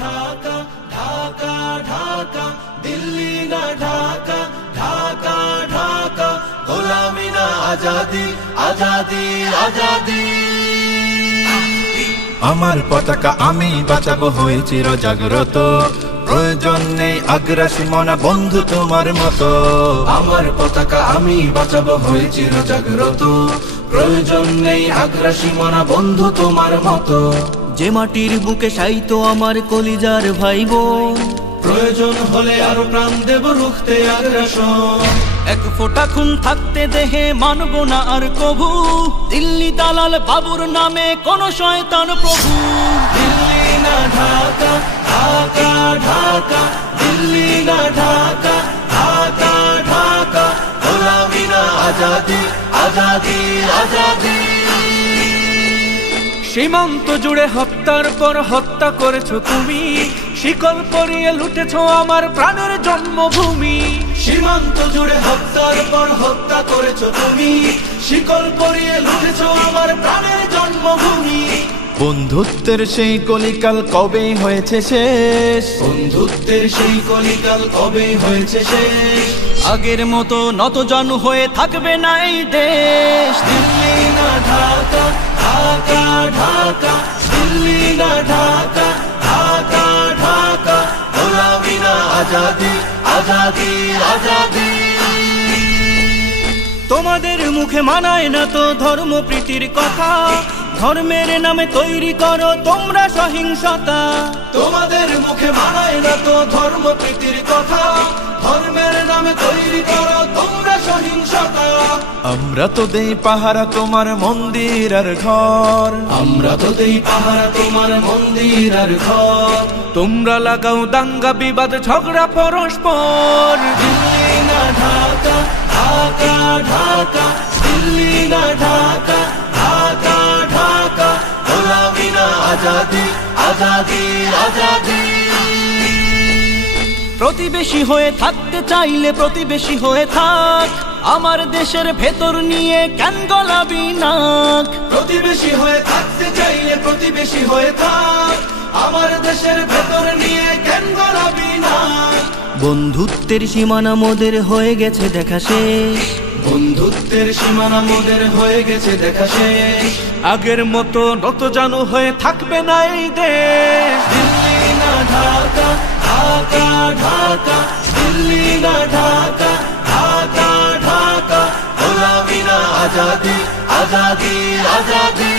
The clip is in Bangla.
ঢাকা, ঢাকা ঢাকা, দিল্লি না ঢাকা, ঢাকা ঢাকা, গোলামি না আজাদি, আজাদি আজাদি। আমার পতাকা আমি বাঁচাবো হয়ে চির জাগ্রত, প্রয়োজন নেই আগ্রাসী মনা বন্ধু তোমার মতো। আমার পতাকা আমি বাঁচাবো হয়ে চির জাগ্রত, প্রয়োজন নেই আগ্রাসী মনা বন্ধু তোমার মতো। যে মাটির বুকে সাইতো আমার কলিজার ভাইবোন, প্রয়োজন হলে আরো প্রাণ দেব রুখতে আগ্রাসন। এক ফোঁটা খুন থাকতে দেহে মানব না আর কভু, দিল্লি দালাল বাবুর নামে কোন শয়তান প্রভু। দিল্লি না ঢাকা, ঢাকা ঢাকা, দিল্লি না ঢাকা, ঢাকা ঢাকা, গোলামি না আজাদি, আজাদি আজাদি। সীমান্ত জুড়ে হত্যার পর হত্যা করেছো তুমি, শিকল পরিয়ে লুটেছো আমার প্রাণের জন্মভূমি। সীমান্ত জুড়ে হত্যার পর হত্যা করেছো তুমি, শিকল পরিয়ে লুটেছো আমার প্রাণের জন্মভূমি। বন্ধুত্বের সেই কলিকাল কবে হয়েছে শেষ, বন্ধুত্বের সেই কলিকাল কবে হয়েছে শেষ। আগের মতো নতজানু হয়ে থাকবে না এই দেশ। দিল্লি না ঢাকা, ঢাকা ঢাকা, দিল্লি না ঢাকা, ঢাকা ঢাকা, গোলামি না আজাদি, আজাদি আজাদি। তোমাদের মুখে মানায় না তো ধর্ম প্রীতির কথা, ধর্মের নামে তৈরি করো তোমরা সহিংসতা। তোমাদের মুখে মানায় না তো ধর্ম প্রীতির কথা, ধর্মের নামে তৈরি করো তোমরা সহিংসতা। আমরা তো দেই পাহারা তোমার মন্দির আর ঘর, আমরা তো দেই পাহারা তোমার মন্দির আর ঘর। তোমরা লাগাও দাঙ্গা বিবাদ ঝগড়া পরস্পর। দিল্লি না ঢাকা, ঢাকা ঢাকা, দিল্লি না ঢাকা, ঢাকা ঢাকা, গোলামি না আজাদি, আজাদি আজাদি। প্রতিবেশী হয়ে থাকতে চাইলে প্রতিবেশী হয়ে থাক, আমার দেশের ভেতর নিয়ে কেন গলাবি নাক। প্রতিবেশী হয়ে থাকতে চাইলে প্রতিবেশী হয়ে থাক, আমার দেশের ভেতর নিয়ে কেন গলাবি নাক। বন্ধুত্বের সীমানা মোদের হয়ে গেছে দেখা শেষ, বন্ধুত্বের সীমানা মোদের হয়ে গেছে দেখা শেষ। আগের মতো নতজানু হয়ে থাকবে না এই দেশ। দিল্লি না ঢাকা, ঢাকা ঢাকা, দিল্লি না ঢাকা, ঢাকা ঢাকা, গোলামি না আজাদি, আজাদি আজাদি।